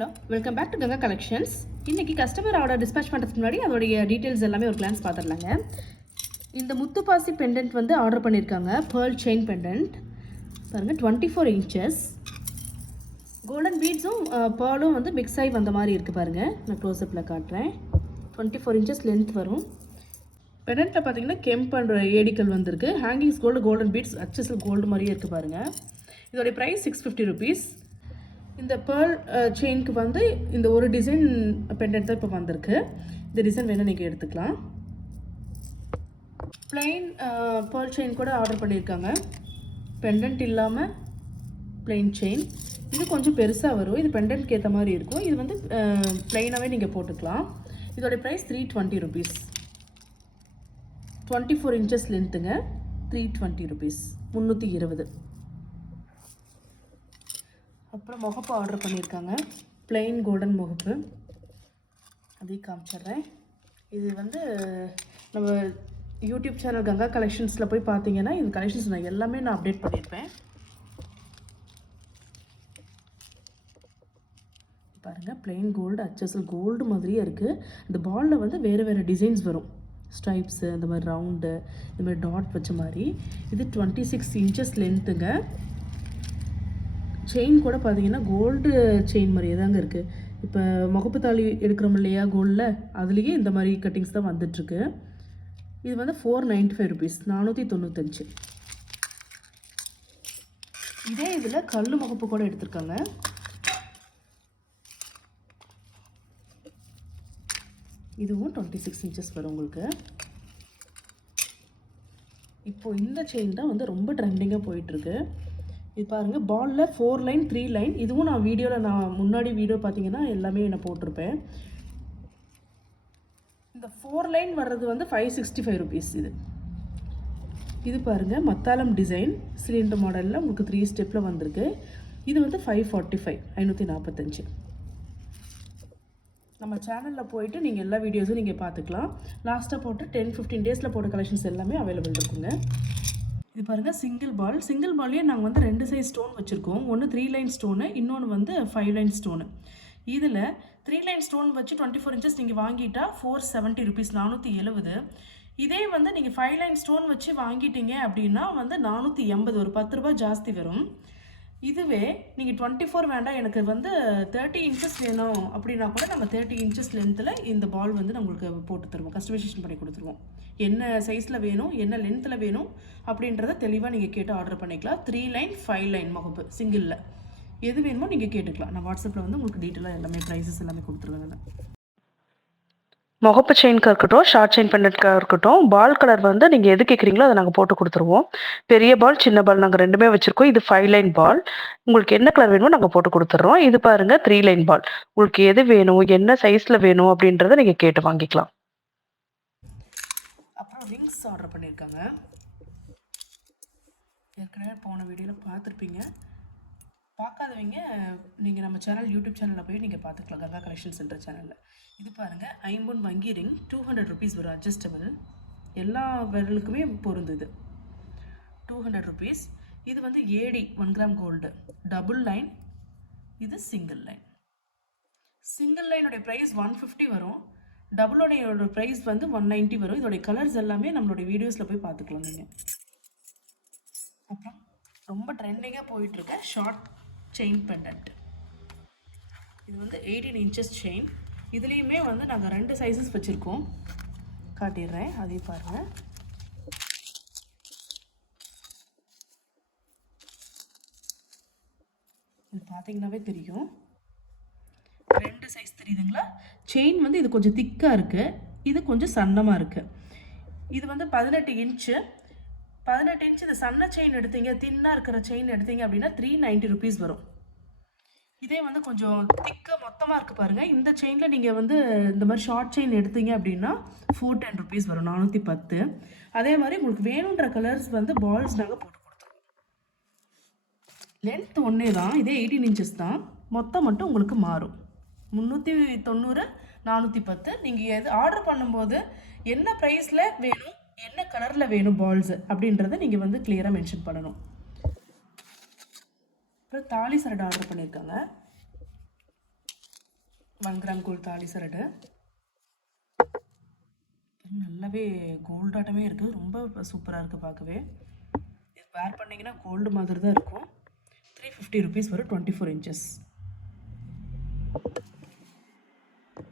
Hello, welcome back to Ganga collections. இன்றைக்கி customer order dispatch பண்ணுறதுக்கு முன்னாடி அதோடைய டீட்டெயில்ஸ் எல்லாமே ஒரு கிளான்ஸ் பார்த்துடலாங்க. இந்த முத்துப்பாசி பெண்டன்ட் வந்து ஆர்டர் பண்ணியிருக்காங்க. பேர்ல் செயின் பெண்டன்ட் பாருங்கள், 24 inches. கோல்டன் பீட்ஸும் பேர்லும் வந்து மிக்ஸ் ஆகி வந்த மாதிரி இருக்குது பாருங்கள். நான் க்ளோஸ்அப்பில் காட்டுறேன். 24 inches லென்த் வரும். பெண்டன்ட்டில் பார்த்தீங்கன்னா கெம்ப் அண்ட் ஏடிக்கல் வந்திருக்கு. ஹேங்கிங்ஸ் கோல்டு, கோல்டன் பீட்ஸ், அச்சஸில் கோல்டு மாதிரியே இருக்குது பாருங்கள். இதோடைய ப்ரைஸ் 650 rupees. இந்த பேர்ல் செயினுக்கு வந்து இந்த ஒரு டிசைன் பெண்டன்ட் தான் இப்போ வந்திருக்கு. இந்த டிசைன் வேணால் நீங்கள் எடுத்துக்கலாம். பிளெயின் பேர்ல் செயின் கூட ஆர்டர் பண்ணியிருக்காங்க. பெண்டன்ட் இல்லாமல் பிளெயின் செயின். இது கொஞ்சம் பெருசாக வரும். இது பெண்டன்ட்க்கு ஏற்ற மாதிரி இருக்கும். இது வந்து பிளெயினாகவே நீங்கள் போட்டுக்கலாம். இதோடைய ப்ரைஸ் 320 rupees. 24 inches லென்த்துங்க. 320 rupees. 320. அப்புறம் முகப்பு ஆர்டர் பண்ணியிருக்காங்க. பிளெயின் கோல்டன் முகப்பு, அதையும் காமிச்சிட்றேன். இது வந்து நம்ம யூடியூப் சேனல் கங்கா கலெக்ஷன்ஸில் போய் பார்த்தீங்கன்னா இந்த கலெக்ஷன்ஸ் நான் எல்லாமே அப்டேட் பண்ணியிருப்பேன். பாருங்கள், பிளெயின் கோல்டு, அச்சஸல் கோல்டு மாதிரியே இருக்குது. இந்த பாலில் வந்து வேறு வேறு டிசைன்ஸ் வரும். ஸ்ட்ரைப்ஸு, இந்த மாதிரி ரவுண்டு, இந்த மாதிரி டாட் வச்ச மாதிரி. இது 26 inches லென்த்துங்க. செயின் கூட பார்த்தீங்கன்னா கோல்டு செயின் மாதிரியே தாங்க இருக்குது. இப்போ முகப்பு தாலி எடுக்கிறோம் இல்லையா கோல்டில், அதுலேயே இந்த மாதிரி கட்டிங்ஸ் தான் வந்துட்டுருக்கு. இது வந்து 495 rupees. 495. இதே இதில் கல் முகப்பு கூட எடுத்திருக்காங்க. இதுவும் 26 inches வரும் உங்களுக்கு. இப்போது இந்த செயின் தான் வந்து ரொம்ப ட்ரெண்டிங்காக போயிட்டுருக்கு. இது பாருங்கள், பாலில் 4 லைன் 3 லைன். இதுவும் நான் வீடியோவில் முன்னாடி வீடியோ பார்த்தீங்கன்னா எல்லாமே நான் போட்டிருப்பேன். இந்த 4 லைன் வர்றது வந்து 565 rupees. இது பாருங்கள், மத்தாலம் டிசைன் சிலிண்டர் மாடலில் உங்களுக்கு 3 ஸ்டெப்பில் வந்திருக்கு. இது வந்து 545, 545. நம்ம சேனலில் போயிட்டு நீங்கள் எல்லா வீடியோஸும் நீங்கள் பார்த்துக்கலாம். லாஸ்ட்டாக போட்டு 10-15 டேஸில் போட்ட கலெக்ஷன்ஸ் எல்லாமே அவைலபிள் இருக்குங்க. இது பாருங்கள், சிங்கிள் பால்லேயே நாங்கள் வந்து 2 சைஸ் ஸ்டோன் வச்சுருக்கோம். ஒன்று 3 லைன் ஸ்டோனு, இன்னொன்று வந்து 5 லைன் ஸ்டோனு. இதில் 3 லைன் ஸ்டோன் வச்சு 24 inches நீங்கள் வாங்கிட்டா 470 rupees, 470. இதே வந்து நீங்கள் 5 லைன் ஸ்டோன் வச்சு வாங்கிட்டீங்க அப்படின்னா வந்து 480, ஒரு 10 ரூபா ஜாஸ்தி வரும். இதுவே நீங்கள் 24 வேண்டாம், எனக்கு வந்து 30 inches வேணும் அப்படின்னா கூட நம்ம 30 inches லென்த்தில் இந்த பால் வந்து நம்மளுக்கு போட்டு தருவோம், கஸ்டமைசேஷன் பண்ணி கொடுத்துருவோம். என்ன சைஸில் வேணும், என்ன லென்த்தில் வேணும் அப்படின்றத தெளிவாக நீங்கள் கேட்டு ஆர்டர் பண்ணிக்கலாம். 3 லைன் 5 லைன் முகப்பு சிங்கிளில் எது வேணுமோ நீங்கள் கேட்டுக்கலாம். நான் வாட்ஸ்அப்பில் வந்து உங்களுக்கு டீட்டெயிலாக எல்லாமே ப்ரைஸஸ் எல்லாமே கொடுத்துருவேன். முகப்பு செயின்காக இருக்கட்டும், ஷார்ட் செயின் பெண்டன்ட்காக இருக்கட்டும், பால் கலர் வந்து நீங்கள் எது கேட்குறீங்களோ அதை நாங்கள் போட்டு கொடுத்துருவோம். பெரிய பால், சின்ன பால் நாங்கள் ரெண்டுமே வச்சுருக்கோம். இது 5 லைன் பால். உங்களுக்கு என்ன கலர் வேணுமோ நாங்கள் போட்டு கொடுத்துட்றோம். இது பாருங்கள், 3 லைன் பால். உங்களுக்கு எது வேணும், என்ன சைஸில் வேணும் அப்படின்றத நீங்கள் கேட்டு வாங்கிக்கலாம். அப்புறம் ரிங்ஸ் ஆர்டர் பண்ணியிருக்காங்க. ஏற்கனவே போன வீடியோவில் பார்த்துருப்பீங்க. பார்க்காதவங்க நீங்கள் நம்ம சேனல் யூடியூப் சேனலில் போய் நீங்கள் பார்த்துக்கலாம், கங்கா கலெக்ஷன்ஸ்ன்ற சேனலில். இது பாருங்கள், 5 வங்கி ரிங் 200 rupees வரும். அட்ஜஸ்டபிள், எல்லா விரலுக்குமே பொருந்துது. 200 rupees. இது வந்து ஏடி 1 கிராம் கோல்டு, டபுள் லைன். இது சிங்கிள் லைன். சிங்கிள் லைனுடைய ப்ரைஸ் 150 வரும். டபுளோடைய ப்ரைஸ் வந்து 190 வரும். இதோடைய கலர்ஸ் எல்லாமே நம்மளுடைய வீடியோஸில் போய் பார்த்துக்கலாம் நீங்கள். அப்புறம் ரொம்ப ட்ரெண்டிங்காக போயிட்டுருக்க ஷார்ட் செயின் பெண்டன்ட். இது வந்து 18 inches செயின். இதுலேயுமே வந்து நாங்கள் 2 சைஸஸ் வச்சுருக்கோம், காட்டிடுறேன், அதையும் பாருங்கள். இது பார்த்தீங்கன்னாவே தெரியும், 2 சைஸ் தெரியுதுங்களா. செயின் வந்து இது கொஞ்சம் திக்காக இருக்குது, இது கொஞ்சம் சன்னமாக இருக்குது. இது வந்து 18 inch. 18 inch இந்த சன்ன செயின் எடுத்தீங்க, தின்னாக இருக்கிற செயின் எடுத்தீங்க அப்படின்னா 390 rupees வரும். இதே வந்து கொஞ்சம் திக்காக மொத்தமாக இருக்குது பாருங்கள். இந்த செயினில் நீங்கள் வந்து இந்த மாதிரி ஷார்ட் செயின் எடுத்தீங்க அப்படின்னா 410 rupees வரும், 410. அதே மாதிரி உங்களுக்கு வேணுன்ற கலர்ஸ் வந்து பால்ஸ் நாங்கள் போட்டு கொடுத்துருவோம். லென்த் ஒன்றே தான், இதே 18 inches தான். மொத்தம் மட்டும் உங்களுக்கு மாறும். 390, 410. நீங்கள் எது ஆர்டர் பண்ணும்போது என்ன ப்ரைஸில் வேணும், என்ன கலரில் வேணும் பால்ஸு அப்படின்றத நீங்கள் வந்து கிளியராக மென்ஷன் பண்ணணும். அப்புறம் தாலி சரடு ஆர்டர் பண்ணியிருக்காங்க. 1 கிராம் கோல்டு தாலி சரடு. நல்லாவே கோல்டாட்டமே இருக்குது, ரொம்ப சூப்பராக இருக்குது பார்க்கவே. இது வேர் பண்ணிங்கன்னா கோல்டு மாதிரி தான் இருக்கும். 350 ருபீஸ் வரும், 24 இன்ச்சஸ்.